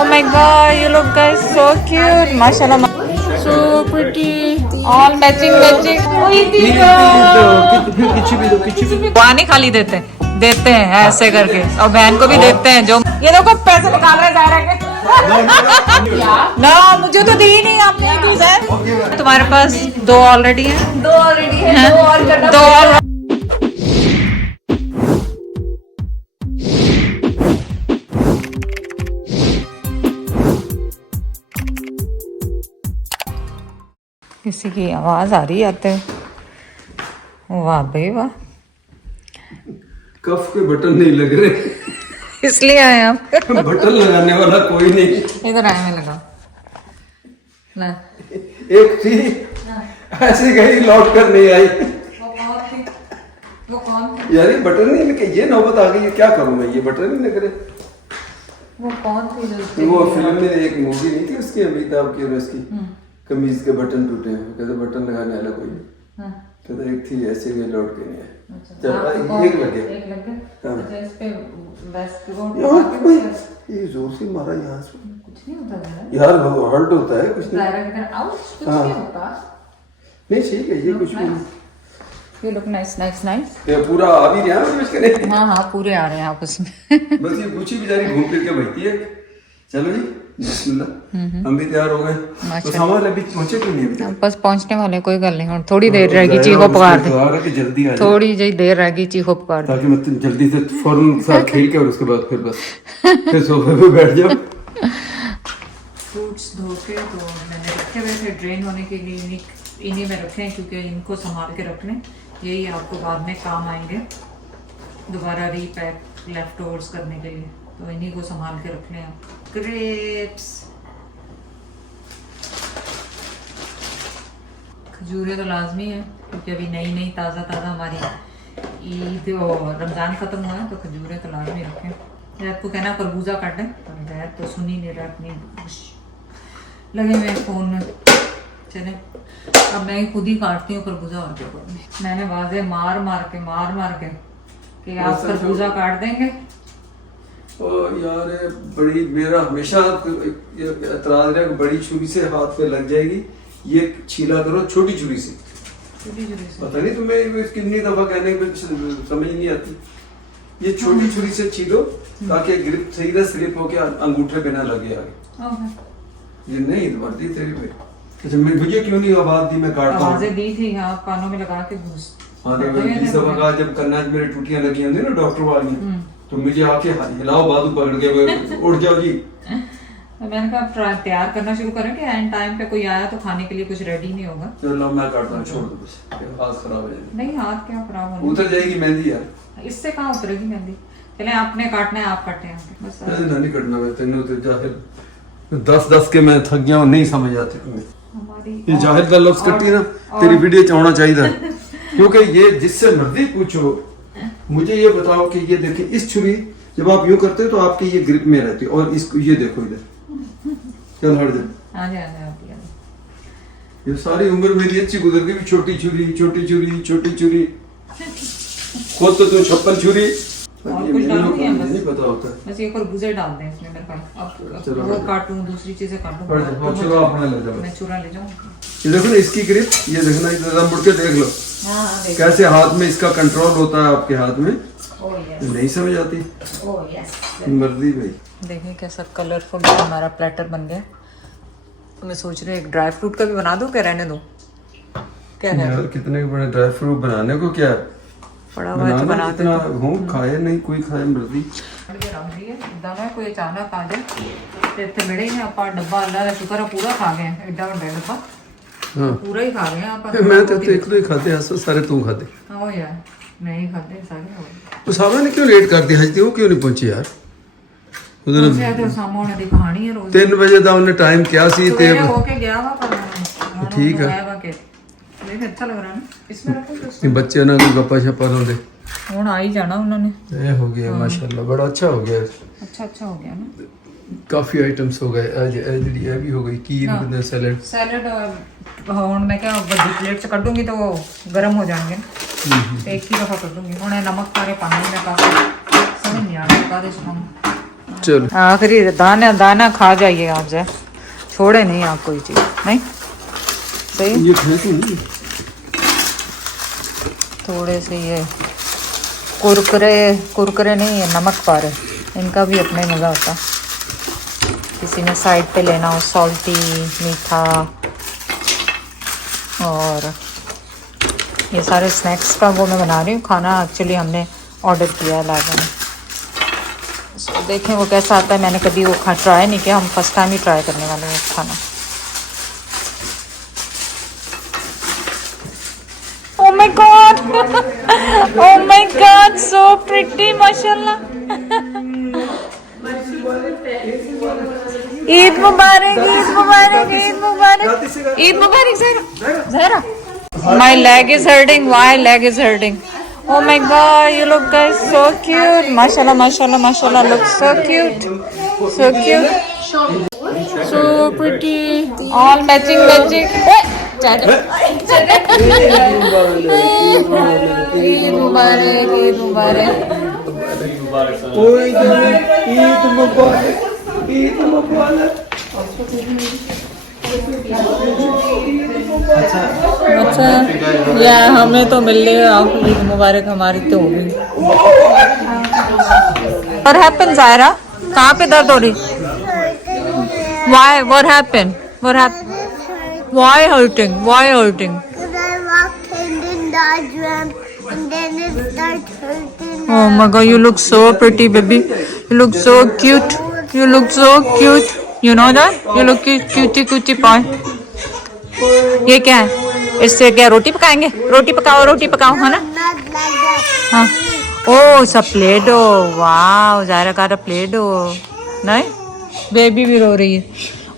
Oh my god, you look guys so cute. Mashallah. So pretty. All matching. पानी खाली देते हैं ऐसे करके और बहन को भी देते हैं जो ये देखो पैसे निकाल रहे जा रहे ना मुझे तो दी ही नहीं आपने तुम्हारे पास दो ऑलरेडी है दो और किसी की आवाज आ रही आते वाह भाई वाह कफ के बटन नहीं लग रहे इसलिए आए आप बटन लगाने वाला कोई नहीं इधर आए मैं लगा ना एक थी ऐसे गई लौट कर नहीं आई वो कौन थी यार ये बटन नहीं लगे ये नौबत आ गई है क्या करूं मैं ये बटन नहीं लग रहे वो कौन थी वो फिल्म में एक मूवी नहीं थी उसकी अमिताभ की और उसकी कमीज के बटन टूटे हैं कहते बटन लगाने वाला कोई नहीं कहते एक थी ऐसे गई लौट के नहीं आई एक लग गया अच्छा इस पे बस ये जोर से मारा यहाँ से कुछ नहीं होता यार हर्ट होता है कुछ नहीं कुछ नहीं होता नहीं ठीक है ये कुछ नहीं You look nice. ये पूरा आ भी रहा है इसके नहीं हाँ पूरे आ रहे हैं आप उसमें बस ये पूछी बेचारी घूम फिर के बैठती है चलो जी बिस्मिल्लाह हम भी तैयार हो गए तो सामान अभी पहुंचे क्यों नहीं अभी बस पहुंचने वाले कोई गल नहीं और थोड़ी देर रहेगी चीखो पुकार दे जल्दी आ थोड़ी जी देर रहेगी चीखो पुकार दे ताकि मैं जल्दी से फौरन साथ खेल के और उसके बाद फिर बस फिर सोफे पे बैठ जाओ फ्रूट्स धो के तो मैंने रखे हुए थे ड्रेन होने के लिए इन्हीं में रखे हैं क्योंकि इनको संभाल के रखने यही आपको बाद में काम आएंगे दोबारा रीपैक लेफ्ट ओवर्स करने के लिए तो इन्हीं को संभाल के रखने हैं ग्रेप्स खजूरें तो लाजमी है क्योंकि अभी नई ताज़ा हमारी ईद और रमज़ान ख़त्म हुआ है तो खजूरें तो लाजमी रखें रैत को कहना खरबूजा काटें पर रैत तो सुनी नहीं रहा अपनी लगे हुए फ़ोन में चले अब मैं खुद ही काटती हूँ खरबूजा और क्या करूँगी मैंने वाजे मार मार के कि आप खरबूजा काट देंगे ओ यार बड़ी मेरा हमेशा एतराज है कि बड़ी छुरी से हाथ पे लग जाएगी ये छीला करो छोटी छुरी से पता नहीं तुम्हें कितनी दफा कहने में समझ नहीं आती ये छोटी छुरी से छीलो ताकि ग्रिप सही से स्लिप होके अंगूठे पे ना लगे आगे ये नहीं वर्दी तेरी भाई अच्छा मुझे क्यों नहीं आवाज दी मैं काटता हूं आवाजें दी थी हां कानों में लगा के घुस हां इस दफा कहा जब कन्ना मेरे टूटियां लगी होंगी ना डॉक्टर वाली तो मुझे आके हिलाओ बाजू पकड़ के उठ जाओ जी मैंने कहा तैयार करना शुरू करें कि एंड टाइम पे कोई आया तो खाने के लिए कुछ रेडी नहीं होगा चलो मैं काटता हूं छोड़ दो बस हाथ खराब हो जाएगा नहीं हाथ क्या खराब होगा उतर जाएगी मेहंदी यार इससे कहां उतरेगी मेहंदी चले आपने काटना है आप काटें बस नहीं कटना मैं तेने तो जाहिर 10 के मैं थक गया हूं नहीं समझ आती तुम्हें ये जाहिर का लफ्ज कटी ना तेरी वीडियो च होना चाहिए क्योंकि ये जिससे मर्जी पूछो मुझे ये बताओ कि ये देखिए इस छुरी जब आप यूं करते हो तो आपकी ये ग्रिप में रहती है और इसको ये देखो इधर चल हट जा ये सारी उम्र मेरी अच्छी गुजर गई छोटी छुरी खुद तो तू 56 छुरी नहीं पता होता बस ये खरबूजे डाल दें इसमें मेरे ख्याल अब वो काटूं दूसरी चीजें काटूं चलो अपना ले जाओ मैं चूरा ले जाऊं ये देखो ना इसकी ग्रिप ये देखना इधर मुड़ के देख लो कैसे हाथ में इसका कंट्रोल होता है आपके हाथ में नहीं समझ आती मर्जी भाई देखिए कैसा कलरफुल हमारा प्लेटर बन गया तो मैं सोच रही हूँ एक ड्राई फ्रूट का भी बना दूं क्या रहने दो क्या यार कितने बड़े ड्राई फ्रूट बनाने को क्या पड़ा हुआ है तो बना इतना हूं खाए नहीं कोई खाए मर्जी दवा कोई अचानक आ जाए ਤੇ ਇੱਥੇ ਮਿਲੇ ਹੀ ਆਪਾਂ ਡੱਬਾ ਅੱਲਾ ਦਾ ਸ਼ੁਕਰ ਆ ਪੂਰਾ ਖਾ ਗਏ ਐਡਾ ਵੱਡਾ ਡੱਬਾ ਹਾਂ ਪੂਰਾ ਹੀ ਖਾ ਗਏ ਆਪਾਂ मैं तो एक दो ही खाते हैं सारे तू खाते हो यार नहीं खाते सारे हो तो सामने ने क्यों लेट कर दिया हजती वो क्यों नहीं पहुंची यार उधर तो सामने दी कहानी है रोज 3 बजे ਦਾ ਉਹਨੇ ਟਾਈਮ ਕਿਹਾ ਸੀ ਤੇ हो के गया वा पर ठीक है देख अच्छा लग रहा है ना इसमें रखो ये बच्चे ना कोई गप्पा शप्पा लाਉਂਦੇ ਹੁਣ आ ही जाना उन्होंने ये हो गया माशाल्लाह बड़ा अच्छा हो गया अच्छा हो गया ना काफी आइटम्स हो गए आज ਜਿਹੜੀ ਇਹ ਵੀ ਹੋ ਗਈ कीर विद सैलेड ਹੁਣ मैं क्या बड़ी प्लेट से कटूंगी तो वो गर्म हो जाएंगे तो एक ही दफा कर दूंगी ਹੁਣ ਨਮਕ ਸਾਰੇ ਪਾਣੀ में काफी समझ नहीं आ रहा कादे से चलो आखिरी दाना दाना खा जाइए आप जाए, छोड़े नहीं आप कोई चीज नहीं। सही ये फेंकूं नहीं। थोड़े से ये कुरकुरे कुरकुरे नहीं है, नमक पा रहे, इनका भी अपना ही मज़ा होता। किसी ने साइड पे लेना हो सॉल्टी मीठा, और ये सारे स्नैक्स का वो मैं बना रही हूँ। खाना एक्चुअली हमने ऑर्डर किया है लाइव में। So, देखें वो कैसा आता है। मैंने कभी वो ट्राई नहीं किया, हम फर्स्ट टाइम ही ट्राई करने वाले हैं खाना। Oh my god! Oh my god, so pretty, माशाल्लाह। ईद मुबारक, ईद मुबारक, ईद मुबारक, ईद मुबारक Zahra, Zahra. My leg is hurting. Why leg is hurting? Oh my god, you look guys so cute. Mashallah, mashallah, mashallah. Look so cute. So cute. So pretty. All matching, matching. Eid Mubarak, Eid Mubarak. Eid मुबारक, ईद मुबारक। अच्छा या हमें तो मिल रही है, आपको ईद मुबारक हमारी तो होगी। What happened, Zaira? कहाँ पे दर्द हो रही? Why? What happened? What happened? Why hurting? Why hurting? Because I walked in that ramp and then it started hurting. Oh my god, you look so pretty, baby. You look so cute. You look so cute. You know that? You look cute, cutie, cutie pie. ये क्या है? इससे क्या रोटी पकाएंगे? रोटी पकाओ, रोटी पकाओ, है ना? Not like that. हाँ। ओह सब प्ले डो, वाह ज़ायरा का प्ले डो। नहीं बेबी भी रो रही है,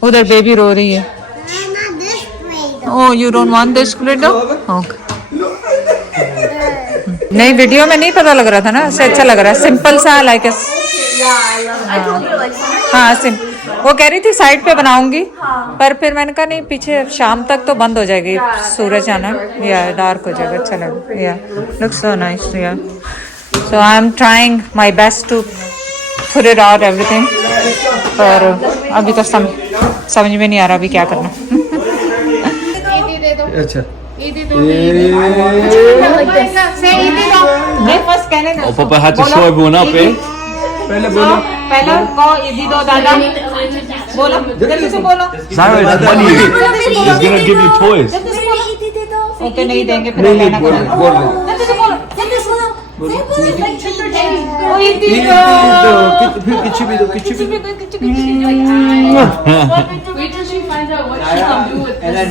उधर बेबी रो रही है। Not this way. Oh you don't want this Play Doh? Okay. नहीं वीडियो में नहीं पता लग रहा था ना, इससे अच्छा लग रहा है सिंपल सा लाइक। हाँ सिम वो कह रही थी साइड पे बनाऊंगी, पर फिर मैंने कहा नहीं पीछे शाम तक तो बंद हो जाएगी, सूरज आना या डार्क हो जाएगा। अच्छा लगा या लुक्स सो नाइस या। So I am trying my best to put it out everything, पर अभी तो समझ में नहीं आ रहा अभी क्या करना। अच्छा फर्स्ट कहने दो। Oh, Papa had to show everyone up, eh? पहले बोलो। पहले कहो ईदी दो दादा, बोलो जल्दी से बोलो। Zara, it's money. He's gonna give you toys. Okay नहीं देंगे फिर नहीं कहना बोल करो। बोल जल्दी से बोलो, जल्दी से बोलो। ओ ईदी फिर किसी भी दो, किसी भी दो। Wait till she finds out what she can do with this.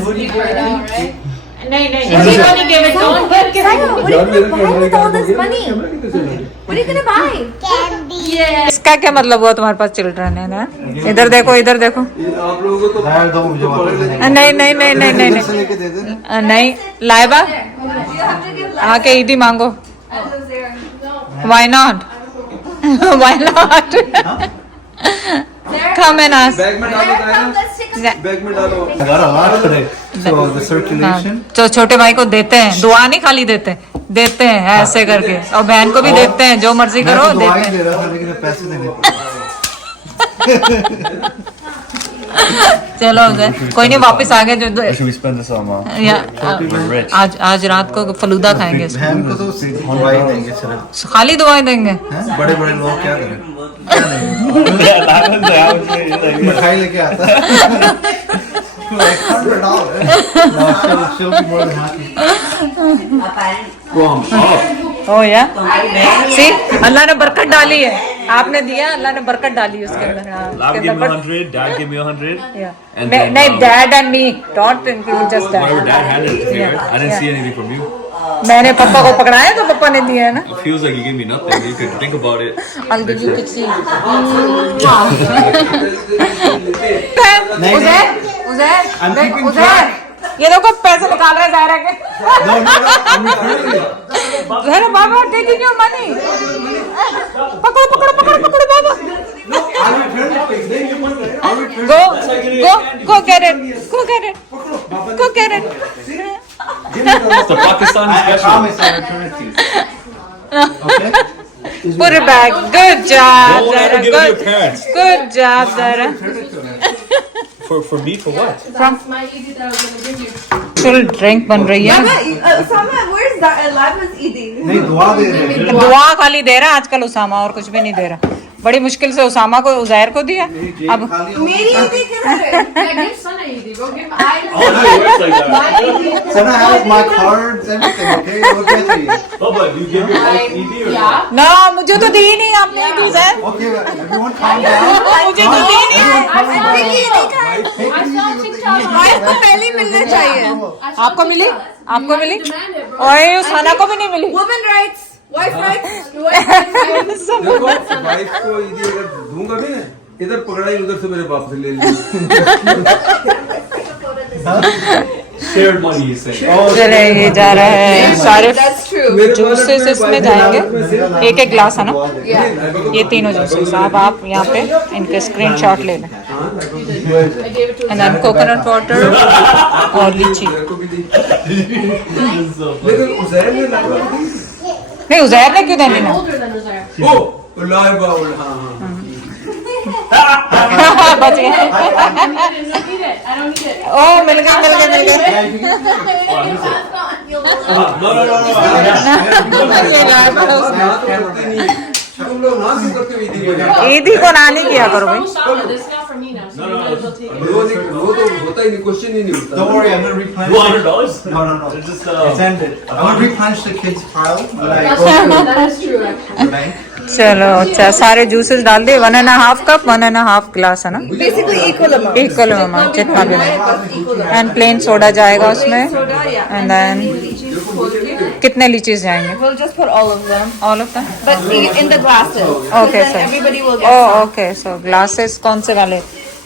नहीं नहीं she only gave it, don't give it. यार मेरा camera with all this camera money? कैसे चला? What are you gonna buy? Candy. इसका क्या मतलब हुआ तुम्हारे पास चिल्ड्रन है ना? इधर देखो, इधर देखो। ये आप लोगों को तो नहीं नहीं नहीं नहीं नहीं नहीं नहीं लाइबा आके ईदी मांगो। Why not? Why not? Come and ask. Bag में डालो ना, बैग में डालो। I got a lot today. So the circulation. तो छोटे भाई को देते हैं, दुआ नहीं खाली देते हैं ऐसे करके, और बहन को भी देते हैं, जो मर्जी करो देते हैं। दे रहा था लेकिन पैसे देने चलो कोई नहीं, वापस आ गए जो Should we spend this on या We're rich. आज रात को फलूदा खाएंगे। बहन को तो दवाई देंगे सिर्फ। खाली दुआएं देंगे। बड़े बड़े लोग क्या करें? मिठाई लेके आता है। Like $100. No, she'll be more than happy. ओ या सी अल्लाह ने बरकत डाली है, आपने दिया, अल्लाह ने बरकत डाली उसके अंदर। हाँ, Lab उसके gave me अंदर 100. Dad gave me 100. Yeah. And then, नहीं dad and me don't include just whatever dad. Dad handed it to me, Yeah. right? I didn't Yeah. see anything from you. मैंने पापा को पकड़ाया तो पापा ने दिया है ना। It feels like you gave me nothing. You could think about it. I'll give you किसी। नहीं, उज़ैर उज़ैर ये देखो पैसे निकाल रहे ज़ायरा के। ज़ायरा बाबा टेकिंग योर मनी। पकड़ो पकड़ो पकड़ो पकड़ो बाबा। Go get it, go get it, go get it. It's a Pakistani special. I promise I return it to you. Okay? Put it back. Good job, Don't Zara. ever give it to your Good. parents. Good job, Zara. For me, for what? That's my Eid that I was gonna give you. Full drink बन रही है. Usama, where's that? Alive is eating. नहीं दुआ दे रहे हैं दुआ खाली दे रहा है आजकल उसामा, और कुछ भी नहीं दे रहा. बड़ी मुश्किल से उसामा को उज़ैर को दिया. अब मेरी ईदी किधर है? Yeah, give Sana Eid. Go give I. Oh, no, it works like that. My Eid. Sana has my cards, everything, okay? और क्या चाहिए? Oh, but you give your wife ED or Yeah. ना मुझे तो दी नहीं आपने दी Uzair. Okay, everyone calm down. मुझे तो दी नहीं. I saw TikTok. वाइफ को पहले मिलना चाहिए. आपको मिली? आपको मिली? Demand it, bro. और ये साना को भी नहीं मिली. Women rights, wife rights. देखो वाइफ को ईदी अगर दूंगा भी ना, इधर पकड़ाई उधर से मेरे बाप से ले ली. shared money, you say? चले ये जा रहा है सारे That's true. मेरे जूसेस wallet में इसमें wife जाएंगे. के wallet में से- एक एक ग्लास है ना. Yeah. ये तीनों जूसेस अब आप यहाँ पे इनके स्क्रीनशॉट ले लें. I gave it to and then coconut water और लीची. मेरे को भी दी. लेकिन उज़ैर ने लाइबा दी. नहीं उज़ैर ने क्यों देनी I'm ना. older than Uzair. ओ लाइबा हाँ बच गए. I don't need it. I don't need it. ओ मिल गए मिल गए मिल गए. No, no, no, no. तुम लोग ना क्यों करते हो ईदी को? ईदी को ना नहीं किया करो भाई. Usama, this is not for me now. So you might as well take it. वो तो होता ही नहीं, क्वेश्चन ही नहीं होता. Don't worry, I'm gonna replenish. $200? No, no, no. It's just, It's ended. I'm gonna replenish the kids' pile. Like, That's true. That is true, actually. the bank. चलो अच्छा सारे juices डाल दिए. 1.5 कप 1.5 ग्लास है ना. Basically equal amount. Equal amount जितना भी. Equal amount. And plain soda जाएगा उसमें. Soda, yeah. And then कितने लीचीज जाएंगे? We'll just put all of them, all of them. but in the glasses. Okay, Then sir. everybody will get oh some. Okay. So glasses कौन से वाले?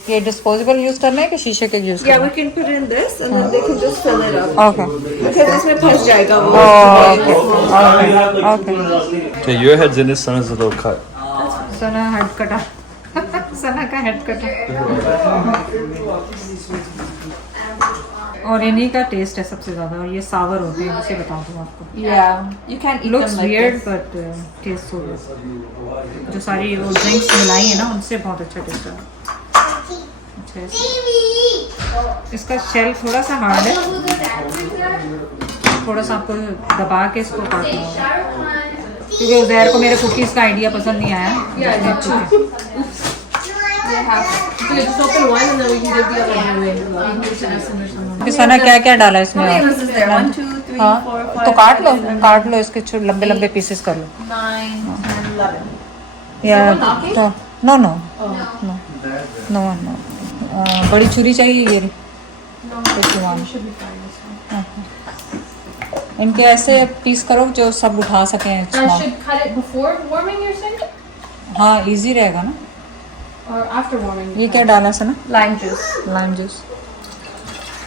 ये disposable use करने हैं कि शीशे के यूज Yeah, करने we can put it in this, and then they can just fill it up. हैं? ओके Because इसमें फंस जाएगा वो. Okay okay okay. Okay, your head's in this, Sana's a little cut. Sana head कटा. सना का head कटा. और इन्हीं का टेस्ट है सबसे ज्यादा, और ये सावर होते हैं, इसे बता दूं आपको. Yeah, you can't eat looks them like weird this. But taste so good. जो सारी वो ड्रिंक्स मिलाई है ना उनसे बहुत अच्छा टेस्ट है. अच्छा इसका शेल थोड़ा सा हार्ड है. थोड़ा सा आपको दबा के इसको काटना होगा, क्योंकि उज़ैर को मेरे कुकीज़ का आइडिया पसंद नहीं आया. Okay, just open one and then we can give the other one away. सना क्या क्या डाला इसमें? How many is there? 1, 2, 3, हाँ 4, 5, तो काट लो इसके लंबे लंबे पीसेस कर लो. 9, 10, 11. या knocking? No no no no no. बड़ी छुरी चाहिए ये. इनके ऐसे पीस करो जो सब उठा सकें. I should cut it before warming, you're saying? हाँ इजी रहेगा ना. Or after warming? ये क्या डाला Sana? Lime juice. Lime juice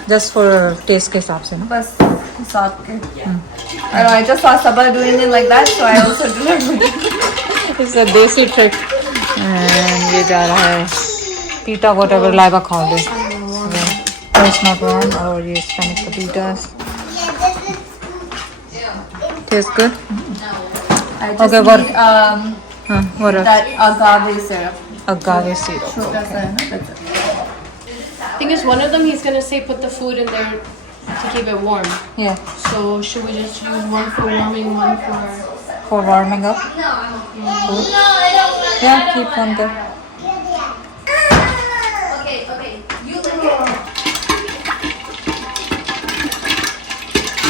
just for taste के हिसाब से ना. बस हिसाब के. I know, I just saw Sabah doing it like that, so I also do it. It's a desi trick. And ये जा रहा है pita whatever Laiba called it. It's not warm. और ये Spanish pepitas taste good. I just Okay, what- need हाँ what that agave syrup. Agave syrup. छोटा सा है ना, that's it. Thing is, one of them he's gonna say put the food in there to keep it warm. या So should we just use one for warming, one for? For warming up. या keep one there.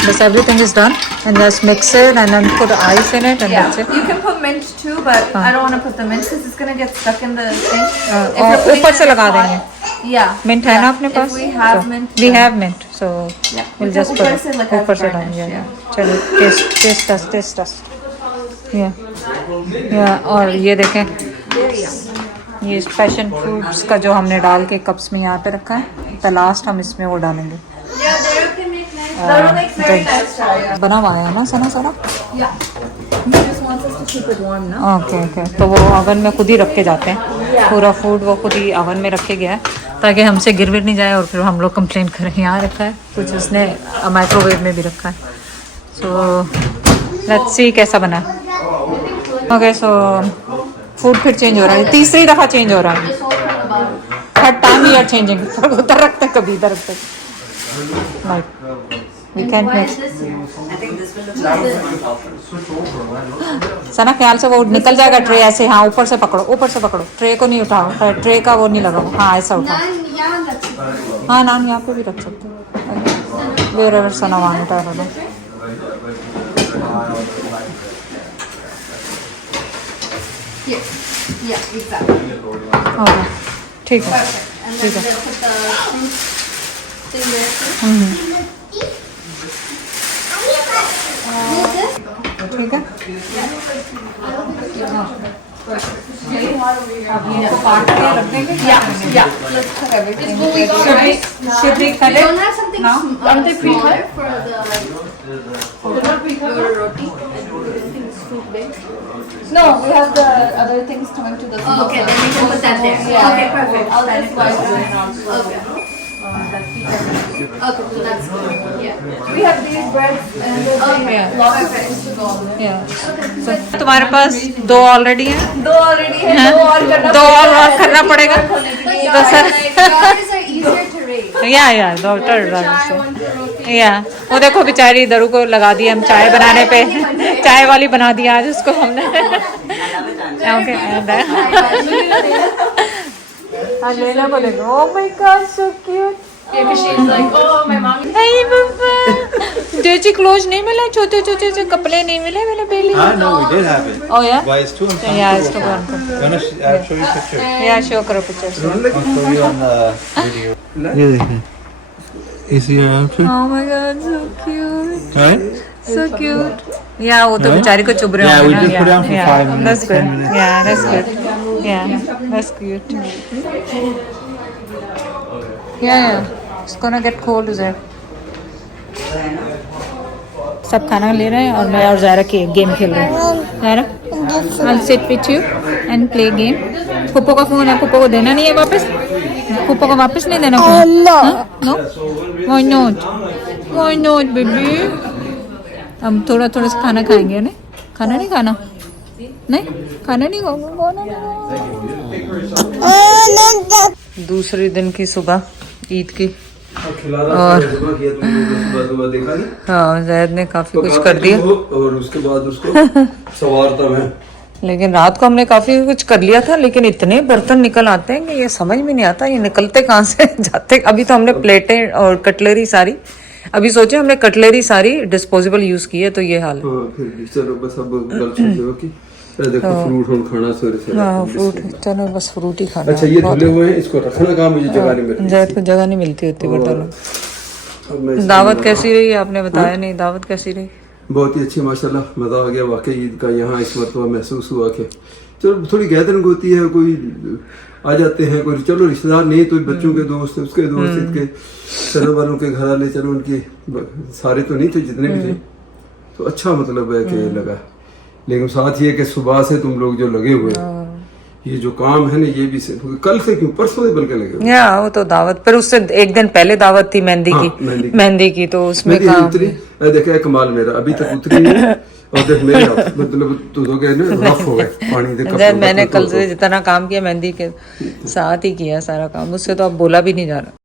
Bas everything is done and just mix it and then put ice in it and Yeah, that's it. you can put mint too, but I don't want to put the mint because it's gonna get stuck in the thing. If और you're putting ऊपर it से in the लगा pot- देंगे. Yeah. Mint है yeah. ना अपने पास? If we have So, mint. We then- have mint, so Yeah. we'll We just can put ऊपर से it. like a ऊपर से garnish, डालेंगे. yeah. चलो taste us. Yeah. और ये देखें ये पैशन फ्रूट्स का जो हमने डाल के कप्स में यहाँ पे रखा है, तो लास्ट हम इसमें वो डालेंगे. Yeah, there can make nice. That makes very nice chai. Yeah. बना हुआ है ना सना सारा. Yeah. He just wants us to keep it warm, no? Okay. तो वो ओवन में खुद ही रख के जाते हैं. पूरा फूड वो खुद ही ओवन में रखे गया है ताकि हमसे गिर नहीं जाए और फिर हम लोग कंप्लेंट करें. यहाँ रखा है कुछ उसने माइक्रोवेव में भी रखा है. सो लेट्स सी कैसा बना. ओके सो फूड फिर चेंज हो रहा है, तीसरी दफा चेंज हो रहा है, third time we are changing. उधर रखते कभी इधर रखते, like we can make. Sana ख्याल से वो निकल जाएगा ट्रे ऐसे। हाँ ऊपर से पकड़ो, ऊपर से पकड़ो, ट्रे को नहीं उठाओ, ट्रे का वो नहीं लगाओ। हाँ ऐसा उठाओ। हाँ नान यहाँ पे भी रख सकते हो, वेर सना वांट है ना। Yeah, exactly. ओके ठीक है And ठीक then है। they'll put the thing there too. ठीक है। अब इनको काट के रख देंगे। Yeah, let's cut everything. Should we cut You it don't have something now? aren't they pre-cut for the your roti? Anything scoop big? No, we have the other things coming to the food. Okay, then we can put that there. Yeah. Okay, perfect. I'll just wipe it. Okay. Okay, so that's good. Yeah. We have these breads and lots of things to go on there. तुम्हारे पास दो already हैं, दो already है, दो और करना दो और करना पड़ेगा। तो sir Daughters are easier to raise. या डॉक्टर या वो देखो बेचारी दरू को लगा दिया हम चाय बनाने पे, चाय वाली बना दिया आज उसको हमने। ओके लेना बोलेगा। Oh my God so cute. Maybe she's like, oh, my mom. हाय पापा, जेजी क्लोज नहीं मिला, छोटे छोटे से कपड़े नहीं मिले मेरे बेली। Ah, no, we did have it. ओह या Why it's two and some या two इसको of them. बंद कर। I'll show you a picture. या शो करो pictures. I'll show you on the video. ये देखिए, इसी आराम से, Oh my god, so cute, right? so cute. Yeah, वो तो बेचारी को चुभ रहे Yeah, we होंगे just put it on for 5 minutes, That's good. 10 minutes. Yeah, that's good. Yeah, that's cute. Yeah, it's gonna get cold, is it? सब खाना ले रहे हैं और मैं और ज़ायरा के गेम खेल रहे हैं। Zaira, I'll sit with you and play game. पुप्पो का फोन है, पुप्पो को देना नहीं है वापस, पुप्पो को वापस नहीं देना phone. No? Why not? Why not, baby? हम थोड़ा थोड़ा सा खाना खाएंगे ना? खाना नहीं खाना? नहीं खाना नहीं खाऊंगा। दूसरे दिन की सुबह ईद की और देखा नहीं, हाँ जैद ने काफी कुछ कर दिया और उसके बाद उसको सवारता मैं। लेकिन रात को हमने काफी कुछ कर लिया था, लेकिन इतने बर्तन निकल आते हैं कि ये समझ में नहीं आता ये निकलते कहाँ से जाते। अभी तो हमने प्लेटें और कटलरी सारी, अभी सोचे हमने कटलरी सारी डिस्पोजेबल यूज की है तो ये हाल है। फिर भी चलो बस अब गल चीज़ हो कि देखो फ्रूट हम खाना सवेरे से। हाँ फ्रूट, चलो बस फ्रूट ही खाना। अच्छा ये धुले हुए हैं, इसको रखने का मुझे जगह नहीं मिल जैद को जगह नहीं मिलती होती बर्तनों। अब मैं दावत कैसी रही आपने बताया नहीं, दावत कैसी रही? बहुत ही अच्छी माशाल्लाह, मज़ा आ गया वाकई ईद का यहाँ इस मरतबा महसूस हुआ कि चलो थोड़ी गैदरिंग होती है, कोई आ जाते हैं, कोई चलो रिश्तेदार नहीं तो बच्चों के दोस्त, उसके दोस्त, इसके चलो वालों के घर वाले, चलो उनके सारे तो नहीं थे जितने भी थे, तो अच्छा मतलब है कि लगा। लेकिन साथ ये कि सुबह से तुम लोग जो लगे हुए हैं, ये जो काम है ना ये भी कल से क्यों परसों से बल्कि लगे हुए। या वो तो दावत, पर उससे एक दिन पहले दावत थी मेहंदी हाँ, की, मेहंदी की तो उसमें मेरी काम उतरी देखा कमाल मेरा अभी तक उतरी नहीं और देख मेरे मतलब तो गए ना रफ हो गए पानी दे मैंने कल से जितना काम किया मेहंदी के साथ ही किया सारा काम, उससे तो अब बोला भी नहीं जा रहा।